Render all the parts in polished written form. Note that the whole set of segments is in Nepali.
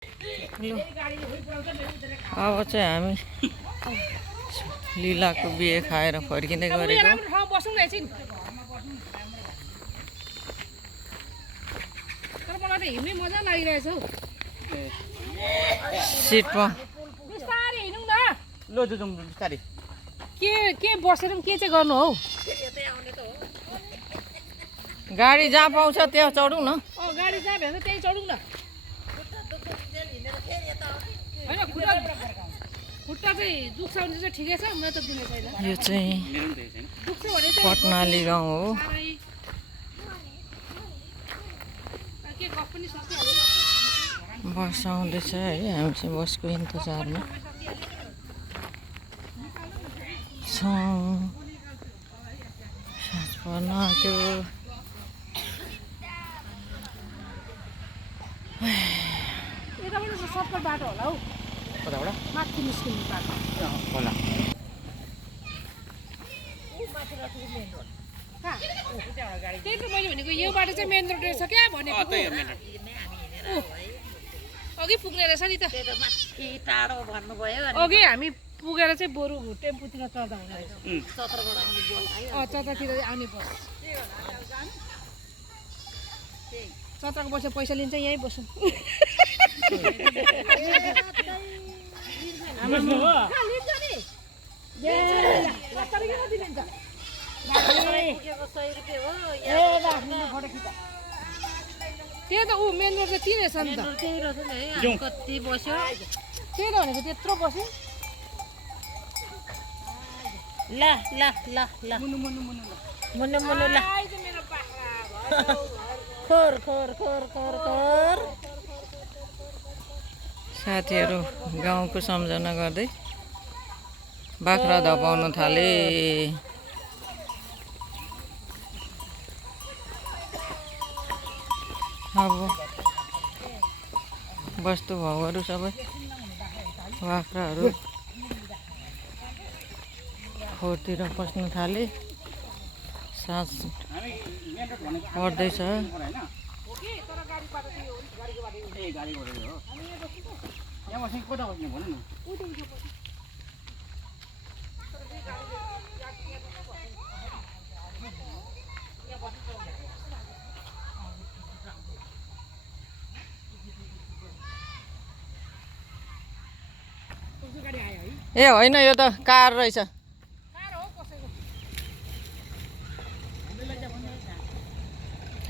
अब चाहिँ हामी लीलाको बिहे खाएर फर्किँदै गरेको। सिटमा के बसेर के चाहिँ गर्नु हौ? गाडी जहाँ पाउँछ त्यहाँ चढौँ न। गाडी जहाँ भेट्छ त्यही चढौँ न। होइन खुट्टा चाहिँ दुख्छ भने चाहिँ ठिकै छ, मलाई त दुख्ने छैन। यो चाहिँ पटनाली गाउँ हो। बस आउँदैछ है, हामी चाहिँ बसको इन्तजारमा छौँ। साँझ पर्न आँट्यो। यताबाट सर्टकट बाटो होला हौ। कताबाट? माथि निस्किने बाटो होला। त्यही त मैले भनेको, यो बाटो चाहिँ मेन रोड रहेछ क्या भनेको। अघि पुग्ने रहेछ नि त। टाढो भन्नुभयो। अघि हामी पुगेर चाहिँ बरु टेम्पोतिर चढ्दा हुने रहेछ। चतरतिर आउने बस। चतरको बस पैसा लिन्छ, यहीँ बस्नु। त्यही त ऊ मेन रोड चाहिँ त्यही रहेछ नि त। कति बस्यो त्यही त भनेको, त्यत्रो बस्यो। ल ल ल ल मुनु मुनु मुनु मुनु मुनु ल खोर खोर खोर खोर खोर। साथीहरू गाउँको सम्झना गर्दै बाख्रा धपाउन थाले। अब वस्तु भाउहरू सबै बाख्राहरू खोरतिर पस्न थाले। साँझ पर्दैछ। ए होइन, यो त कार रहेछ।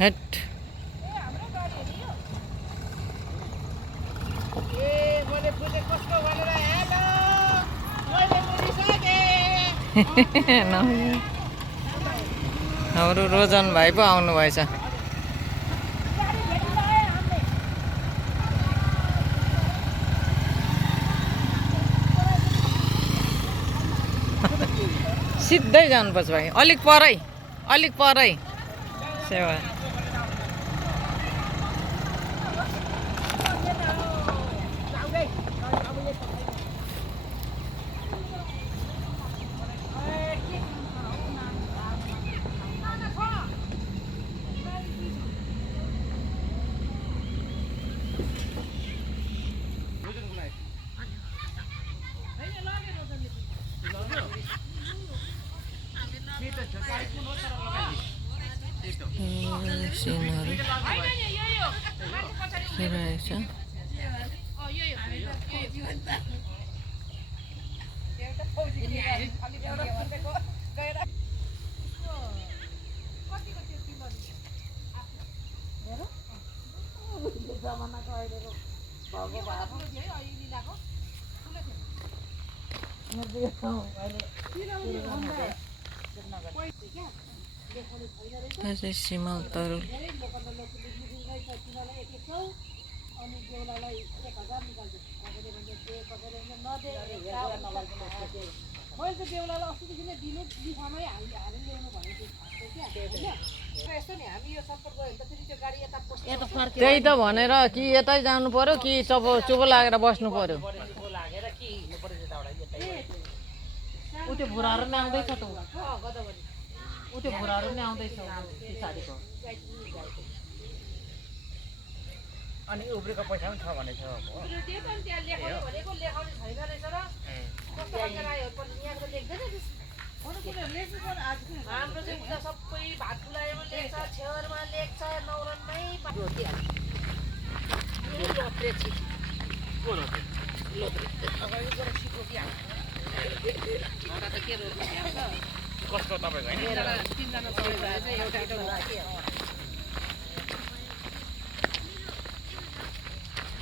हेट हाम्रो रोजन भाइ पो आउनु भएछ। सिधै जानुपर्छ भाइ, अलिक परै सेवा। सिनहरू खेलिरहेछ। सिमल तरुल त्यही त भनेर कि यतै जानु पर्यो कि चुप लागेर बस्नु पर्यो। उठ्यो भुराहरू नै आउँदैछ त। उठ्यो भुराहरू नै आउँदैछ पछाडिको। अनि उब्रेको पैसा पनि छ भनेको छ अब त्यो त नि त्यहाँ लेखाउनु भनेको लेखाउने छैन रहेछ र कस्तो मान्छे आयो पनि यहाँको त लेख्दैन हाम्रो चाहिँ उता सबै भात खुलाएमा लेख्छ छेउरमा लेख्छ नौरनमै कस्तो तपाईँको होइन तिनजना सबै भएर चाहिँ एउटा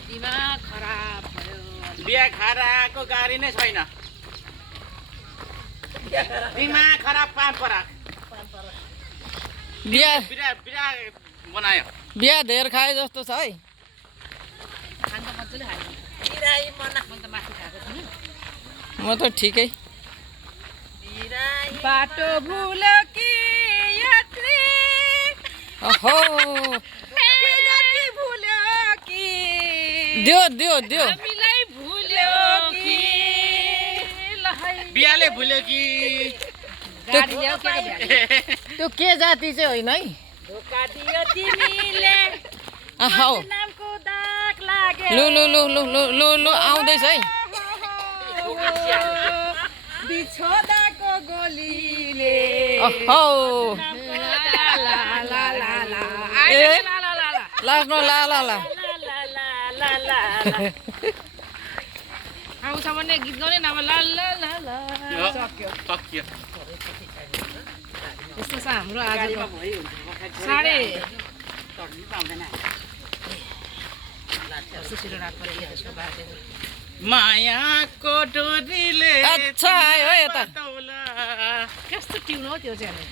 दिमाग खराब भयो बिहा खाएर आएको गाडी नै छैन दिमाग खराब पापरा बिहा बिरा बिरा बनायो बिहा धेर खाए जस्तो छ है खान त मजाले खायो बिराई मना मैले त मासु खाएको थिइनँ म त ठिकै बिराई बाटो भुल्यो कि यात्री ओहो भुल्यो कि दियो दियो दियो हामीलाई भुल्यो कि बिहाले भुल्यो कि गाडी ल्याऊ के को बिहा त्यो के जाति चाहिँ होइन है धोका दियो तिमीले आहो नामको दाग लाग्यो लु लु लु लु लु लु लु आउँदैछ है बिछोदाको गोलीले ओहो ए लास्टमा ला ला ला आउँछ भने गीत गाउने नाम ला ला ला ला सक्यो सक्यो यस्तो छ हाम्रो आजको साढे छिटो राख्नु पऱ्यो त्यसको बाटो मायाको डोरीले अच्छा आयो है यता तौला कस्तो ट्युन हो त्यो चाहिँ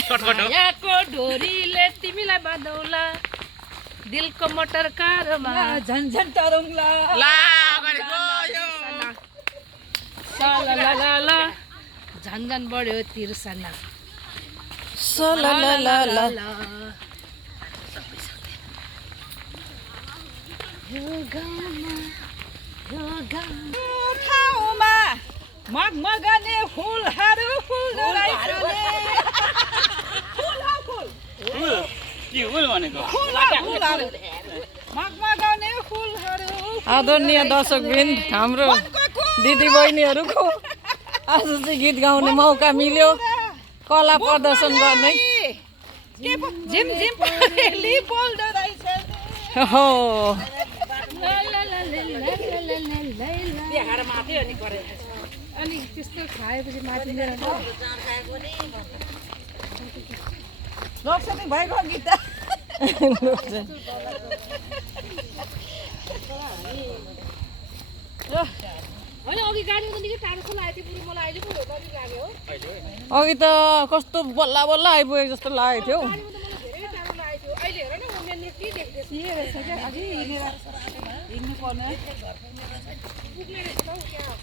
सर्टकट हो मायाको डोरीले तिमीलाई बाँधौला दिलको मोटर कारमा झन्झन टरौँला ला अगाडि गयो ला झन्झन बढ्यो तिर्सना सला ला ला ला ठाउँमा मगमगने फुलहरू के हुल भनेको मगमगने फुलहरू आदरणीय दर्शकवृन्द हाम्रो दिदीबहिनीहरूको आज चाहिँ गीत गाउने मौका मिल्यो कला प्रदर्शन गर्ने झिम झिम परेली बोल्दो रहेछ हो अनि त्यस्तो खाएपछि माथिँदैन लोकसङ्गीत भएको गीत होइन अघि गाडीमा त निकै टाढो लागेको थियो बरु मलाई अहिले पो हेर्दा लाग्यो हो अघि त कस्तो बल्ल बल्ल आइपुगेको जस्तो लागेको थियो गाडीमा त मलाई धेरै टाढो लागेको थियो अहिले हेर न म मेन रोड के देख्दैछु हिँड्नु पर्ने पुग्ने रहेछ त हौ त्यहाँ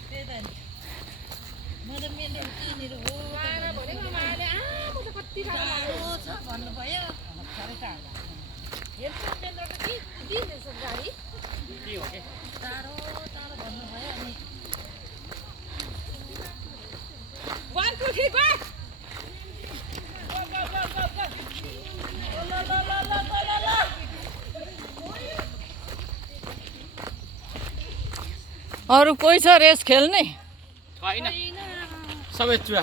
म त मेरो तिनीहरू हो माया भनेको मायाले म त कति टाढो लाग्यो छ भन्नुभयो हेर्छ मेन रोड त के दिँदैछ गाडी टाढो टाढो भन्नुभयो अनि वानको कि गो अरू कोही छ रेस खेल्ने छैन सबै चुवा